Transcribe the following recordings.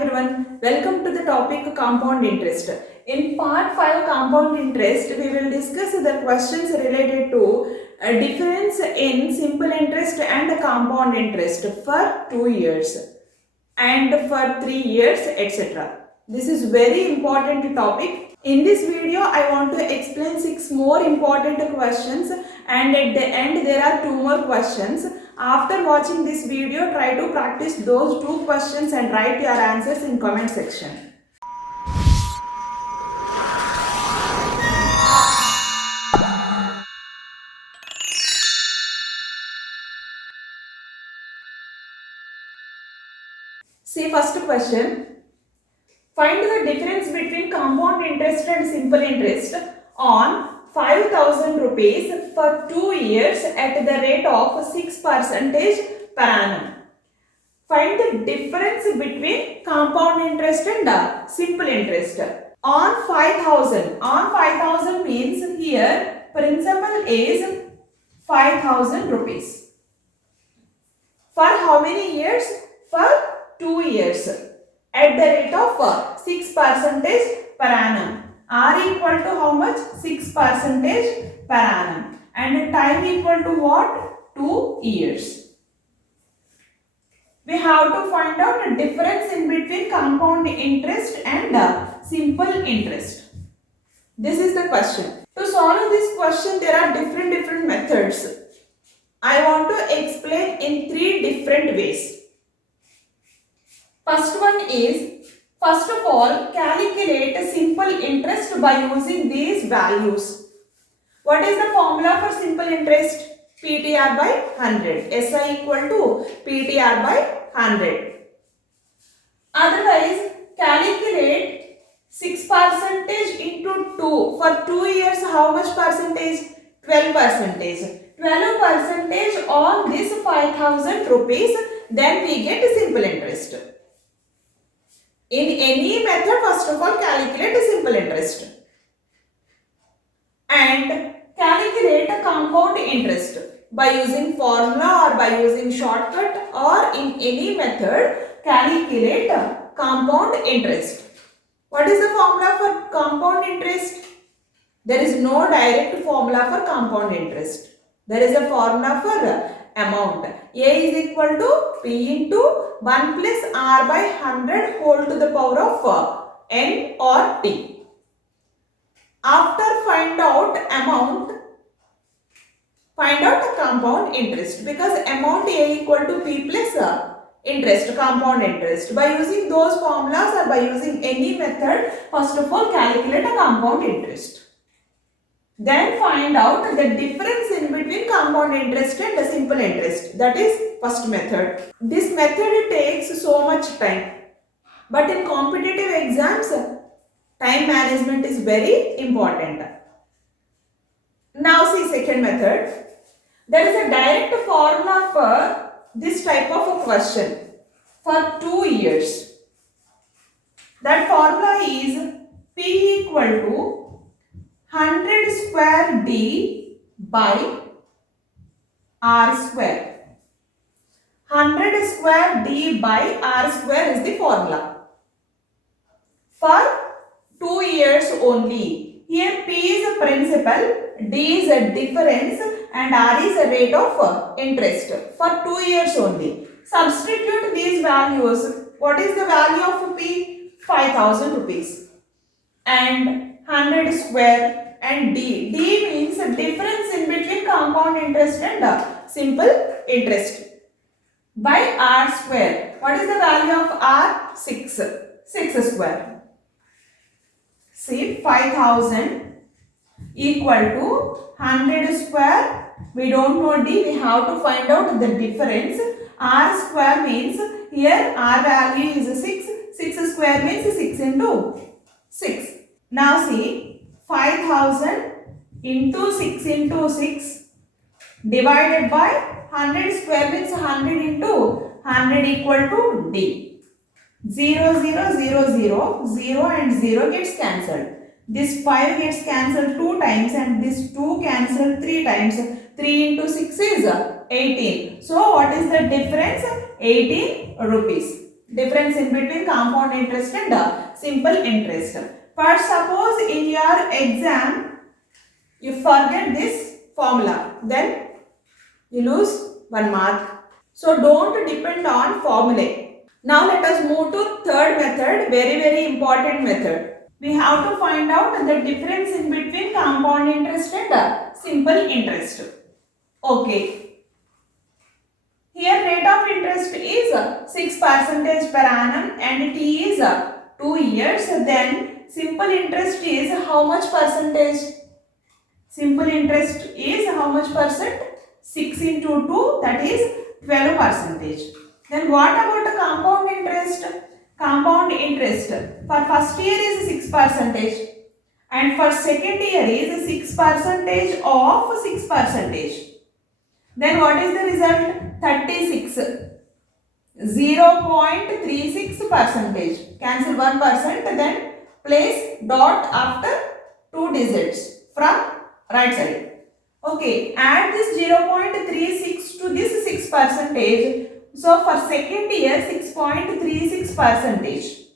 everyone, welcome to the topic compound interest. In part 5 compound interest, we will discuss the questions related to a difference in simple interest and compound interest for 2 years and for 3 years, etc. This is very important topic. In this video, I want to explain 6 more important questions, and at the end there are 2 more questions. After watching this video, try to practice those 2 questions and write your answers in comment section. See, first question. Find the difference between compound interest and simple interest on 5,000 rupees for 2 years at the rate of 6% per annum. Find the difference between compound interest and simple interest. On 5,000 means here principal is 5,000 rupees. For how many years? For 2 years. At the rate of 6% per annum. R equal to how much? 6% per annum. And time equal to what? 2 years. We have to find out the difference in between compound interest and simple interest. This is the question. To solve this question, there are different methods. I want to explain in 3 different ways. First one is, first of all, calculate a simple interest by using these values. What is the formula for simple interest? PTR by 100. SI equal to PTR by 100. Otherwise, calculate 6% into 2. For 2 years, how much percentage? 12%. 12% on this 5,000 rupees, then we get simple interest. In any method, first of all, calculate a simple interest. And calculate a compound interest by using formula or by using shortcut, or in any method, calculate a compound interest. What is the formula for compound interest? There is no direct formula for compound interest. There is a formula for amount. A is equal to P into 1 plus R by 100 whole to the power of N or T. After find out amount, find out the compound interest, because amount A equal to P plus interest, compound interest. By using those formulas or by using any method, first of all calculate a compound interest. Then find out the difference in between compound interest and the simple interest. That is first method. This method takes so much time. But in competitive exams, time management is very important. Now see second method. There is a direct formula for this type of a question for 2 years. That formula is P equal to 100 square D by R square. 100 square D by R square is the formula. For 2 years only. Here P is a principal, D is a difference, and R is a rate of interest. For 2 years only. Substitute these values. What is the value of P? 5,000 rupees. And 100 square and D. D means a difference in between compound interest and simple interest. By R square. What is the value of R? 6. 6 square. See, 5,000 equal to 100 square. We don't know D. We have to find out the difference. R square means here R value is 6. 6 square means 6 into 6. Now see, 5,000 into 6 into 6 divided by 100 square means 100 into 100 equal to D. 0, 0, 0, 0, 0 and 0 gets cancelled. This 5 gets cancelled 2 times and this 2 cancelled 3 times. 3 into 6 is 18. So what is the difference? 18 rupees. Difference in between compound interest and simple interest. But suppose in your exam you forget this formula, then you lose 1 mark. So don't depend on formulae. Now let us move to third method, very important method. We have to find out the difference in between compound interest and simple interest. Okay. Here rate of interest is 6% per annum and T is 2 years. Then simple interest is how much percentage? Simple interest is how much percent? 6 into 2, that is 12%. Then what about the compound interest? Compound interest for first year is 6% and for second year is 6% of 6%. Then what is the result? 36. 0.36%. Cancel 1%, then place dot after 2 digits from right side. Okay, add this 0.36 to this 6%. So for second year 6.36%.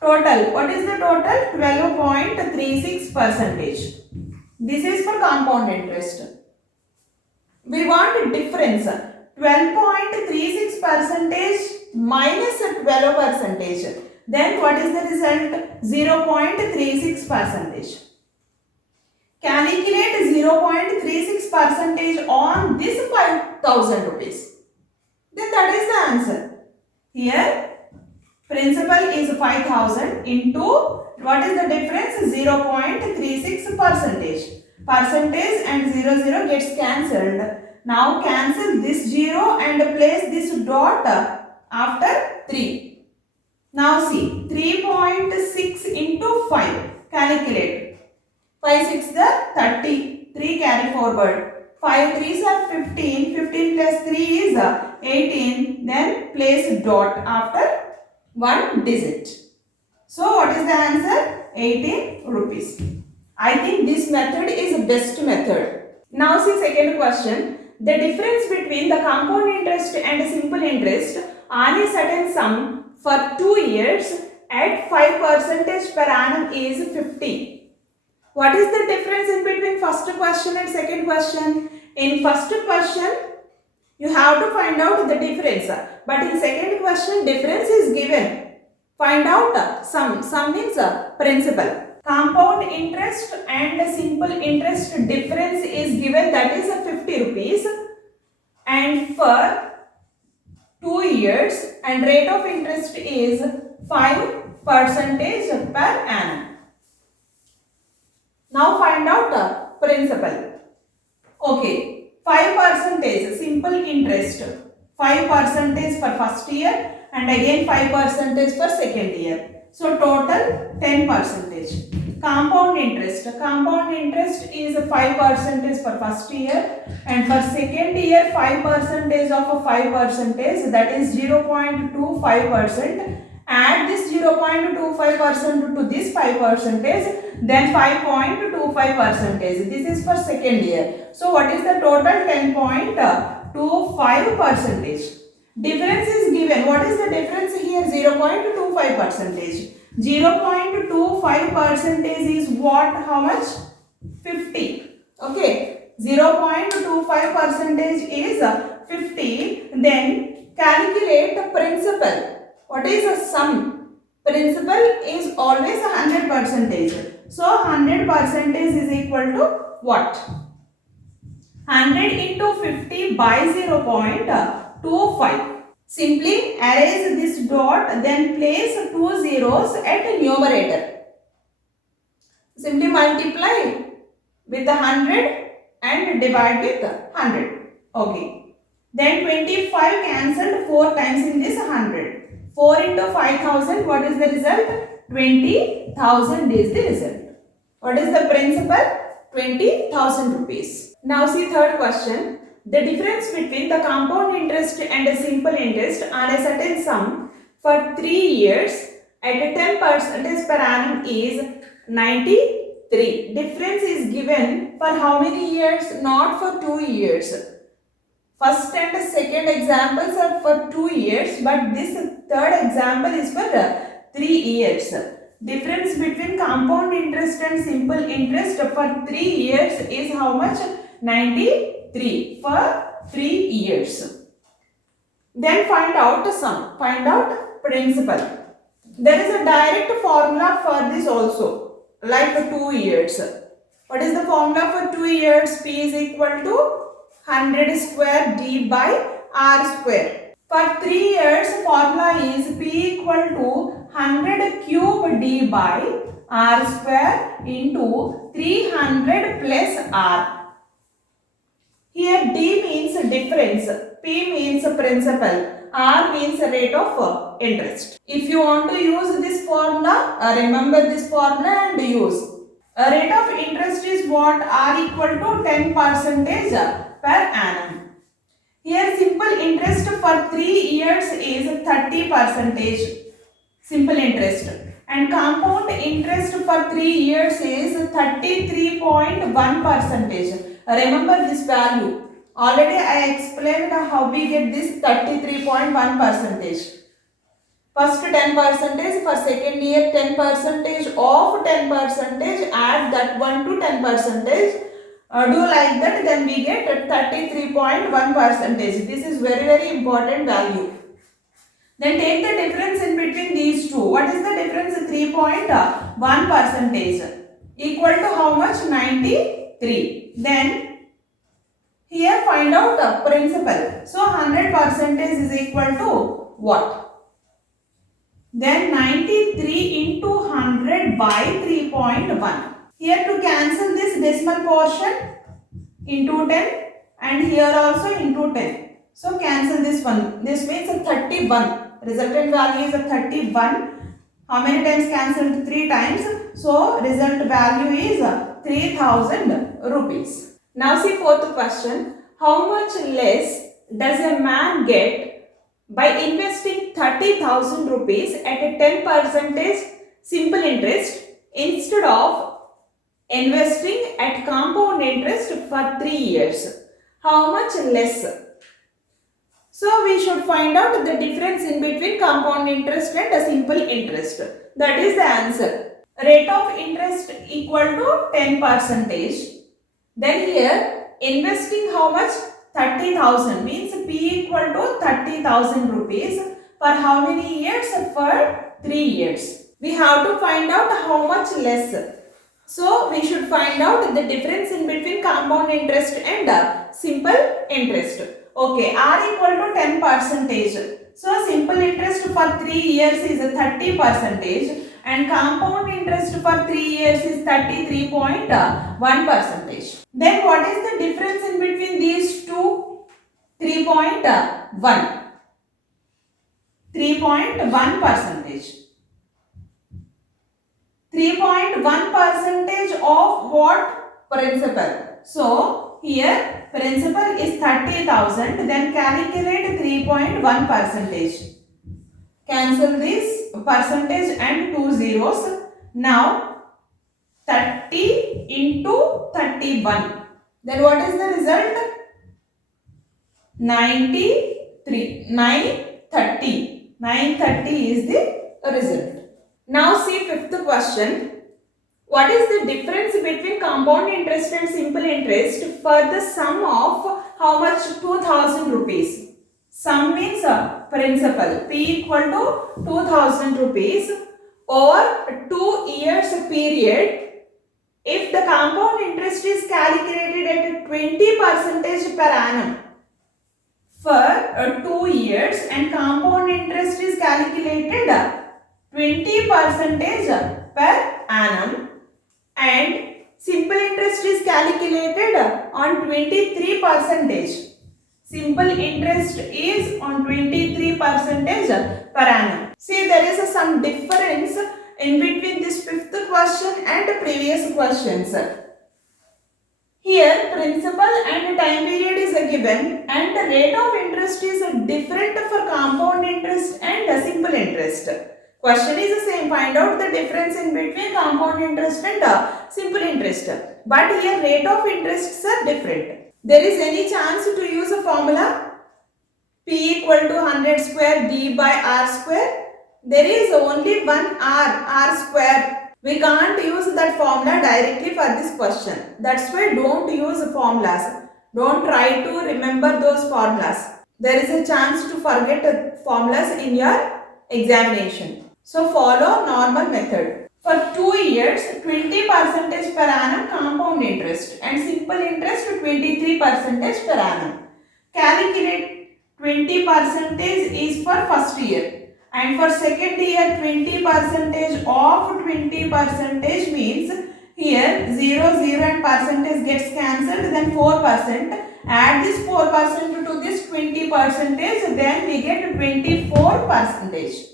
Total, what is the total? 12.36%. This is for compound interest. We want difference. 12.36% minus 12%. Then what is the result? 0.36%. Calculate 0.36% on this 5,000 rupees. Then that is the answer. Here principal is 5,000 into what is the difference? 0.36%. Percentage and 0 gets cancelled. Now cancel this 0 and place this dot after 3. Now see 3.6 into 5. Calculate. 5 6 the 30. 3 carry forward. 5 3s are 15. 15 plus 3 is 18. Then place dot after 1 digit. So what is the answer? 18 rupees. I think this method is the best method. Now see second question. The difference between the compound interest and simple interest on a certain sum for 2 years at 5% per annum is 50. What is the difference in between first question and second question? In first question, you have to find out the difference. But in second question, difference is given. Find out sum. Sum means principal. Compound interest and simple interest difference is given, that is 50 rupees. And for 2 years and rate of interest is 5% per annum. Now find out the principal. Okay, 5% simple interest. 5% for first year and again 5% for second year. So total 10%. Compound interest. Compound interest is 5% for first year and for second year 5% of 5%, that is 0.25%. Add this 0.25% to this 5%, then 5.25%. This is for second year. So what is the total? 10.25%. Difference is given. What is the difference here? 0.25%. 0.25% is what? How much? 50. Okay. 0.25% is 50. Then calculate the principal. What is the sum? Principal is always 100%. So 100% is equal to what? 100 into 50 by 0.25. Simply erase this dot, then place 2 zeros at numerator. Simply multiply with 100 and divide with 100. Okay. Then 25 cancelled 4 times in this 100. 4 into 5,000, what is the result? 20,000 is the result. What is the principal? 20,000 rupees. Now see third question. The difference between the compound interest and a simple interest on a certain sum for 3 years at 10% per annum is 93. Difference is given for how many years? Not for 2 years. First and second examples are for 2 years, but this third example is for 3 years. Difference between compound interest and simple interest for 3 years is how much? 93 for 3 years. Then find out the sum, find out principal. There is a direct formula for this also, like 2 years. What is the formula for 2 years? P is equal to 100 square D by R square. For 3 years, formula is P equal to 100 cube D by R square into 300 plus R. Here D means difference, P means principal, R means rate of interest. If you want to use this formula, remember this formula and use. Rate of interest is what? R equal to 10% per annum. Here simple interest for 3 years is 30% simple interest, and compound interest for 3 years is 33.1%. Remember this value. Already I explained how we get this 33.1%. First 10%, for second year 10% of 10%, add that one to 10%. Do like that, then we get 33.1%. This is very important value. Then take the difference in between these two. What is the difference? 3.1% equal to how much? 93. Then here find out the principal. So 100% is equal to what? Then 93 into 100 by 3.1. Here to cancel this decimal portion into 10 and here also into 10. So cancel this one. This means 31. Resultant value is 31. How many times cancelled? 3 times. So result value is 3000 rupees. Now see fourth question. How much less does a man get by investing 30,000 rupees at a 10% simple interest instead of investing at compound interest for 3 years? How much less? So we should find out the difference in between compound interest and a simple interest. That is the answer. Rate of interest equal to 10%. Then here investing how much? 30,000 means P equal to 30,000 rupees for how many years? For 3 years. We have to find out how much less. So we should find out the difference in between compound interest and simple interest. Okay, R equal to 10%. So simple interest for 3 years is 30% and compound interest for 3 years is 33.1%. Then what is the difference in between these two? 3.1. 3.1%. 3.1% of what? Principal. So here principal is 30,000. Then calculate 3.1%. Cancel this percentage and 2 zeros. Now 30 into 31. Then what is the result? 93. 930. 930 is the result. Now see fifth question. What is the difference between compound interest and simple interest for the sum of how much? 2000 rupees. Sum means principal. P equal to 2000 rupees over 2 years period. If the compound interest is calculated at 20% per annum for 2 years and compound interest is calculated 20% per annum and simple interest is calculated on 23%. Simple interest is on 23% per annum. See, there is some difference in between this fifth question and previous questions. Here principal and time period is given and the rate of interest is different for compound interest and simple interest. Question is the same. Find out the difference in between compound interest and simple interest. But here rate of interests are different. There is any chance to use a formula P equal to 100 square D by R square? There is only one R square. We can't use that formula directly for this question. That's why don't use formulas. Don't try to remember those formulas. There is a chance to forget formulas in your examination. So follow normal method. For 2 years, 20% per annum compound interest and simple interest 23% per annum. Calculate 20% is for first year and for second year 20% of 20% means here 0 and percentage gets cancelled, then 4%. Add this 4% to this 20%, then we get 24%.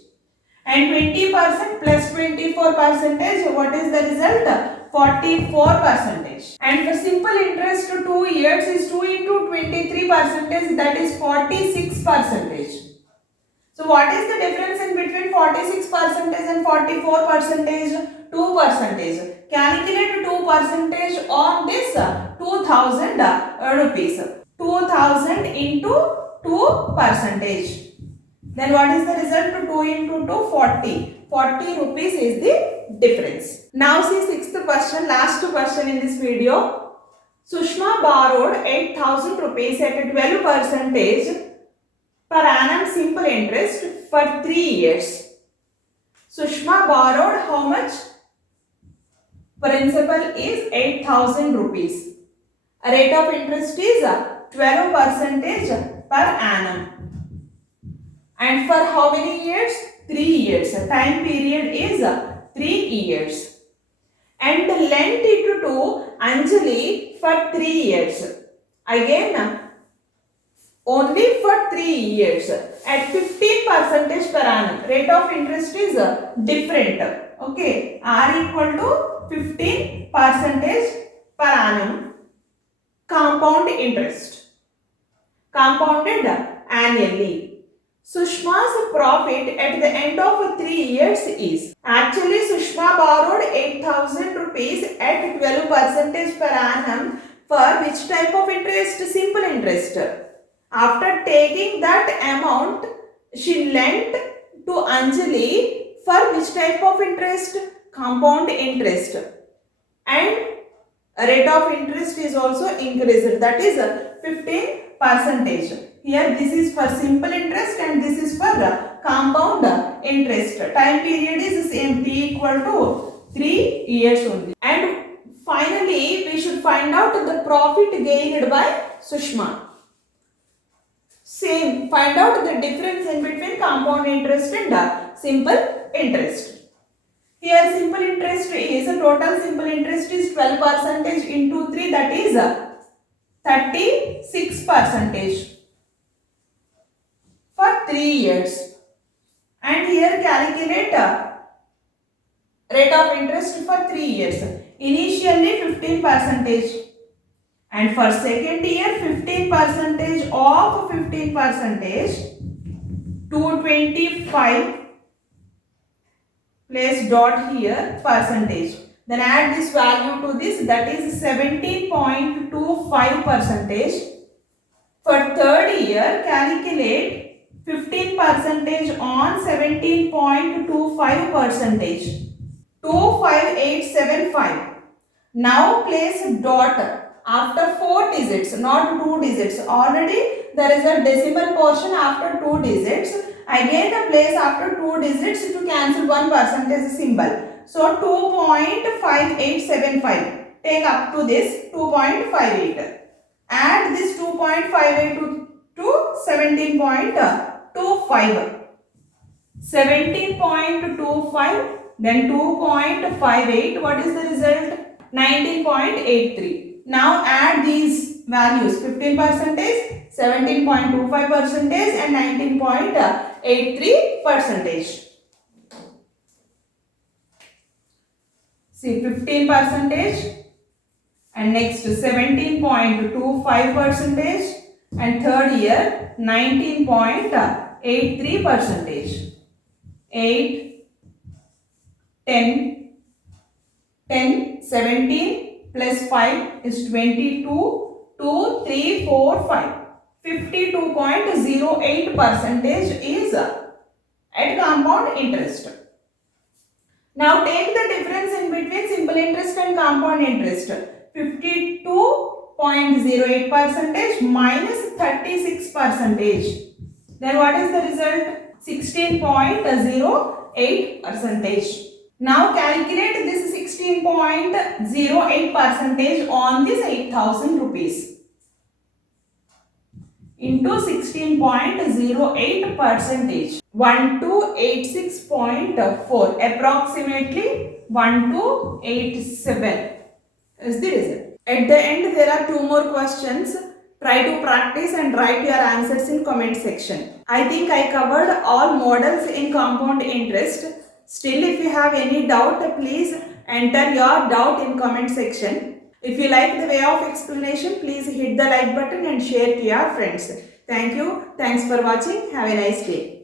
And 20% plus 24%, what is the result? 44%. And for simple interest to 2 years is 2 into 23%, that is 46%. So what is the difference in between 46% and 44%? 2%. Calculate 2% on this 2000 rupees. 2000 into 2%. Then what is the result? 2 into 2, 40. 40 rupees is the difference. Now see sixth question, last question in this video. Sushma borrowed 8000 rupees at 12% per annum simple interest for 3 years. Sushma borrowed how much? Principal is 8000 rupees. A rate of interest is 12% per annum. And for how many years? 3 years. Time period is 3 years. And lent it to Anjali for 3 years. Again, only for 3 years at 15% per annum. Rate of interest is different. Okay. R equal to 15% per annum. Compound interest. Compounded annually. Sushma's profit at the end of 3 years is, actually Sushma borrowed 8000 rupees at 12% per annum for which type of interest? Simple interest. After taking that amount, she lent to Anjali for which type of interest? Compound interest. And rate of interest is also increased, that is 15%. Here this is for simple interest and this is for compound interest. Time period is same, T equal to 3 years only. And finally we should find out the profit gained by Sushma. Same, find out the difference in between compound interest and simple interest. Here simple interest is, total simple interest is 12% into 3, that is 36%. For 3 years. And here calculate rate of interest for 3 years. Initially 15%. And for second year 15% of 15%. 225 place dot here percentage. Then add this value to this, that is 17.25%. For third year calculate 15% on 17.25%. 25875. Now place dot after 4 digits, not 2 digits. Already there is a decimal portion after 2 digits. Again place after 2 digits to cancel 1% symbol. So 2.5875. Take up to this 2.58. Add this 2.58 to 17.25. 17.25, then 2.58. What is the result? 19.83. Now add these values, 15%, 17.25% and 19.83%. See 15% and next 17.25% and third year 19.83%. 8, 10, 10, 17 plus 5 is 22, 2, 3, 4, 5. 52.08% is at compound interest. Now take the difference in between simple interest and compound interest. 52.08% minus 36%. Then what is the result? 16.08%. Now calculate this 16.08% on this 8,000 rupees. Into 16.08%. 1286.4, approximately 1287 is the result. At the end there are 2 more questions. Try to practice and write your answers in comment section. I think I covered all models in compound interest. Still, if you have any doubt, please enter your doubt in comment section. If you like the way of explanation, please hit the like button and share to your friends. Thank you. Thanks for watching. Have a nice day.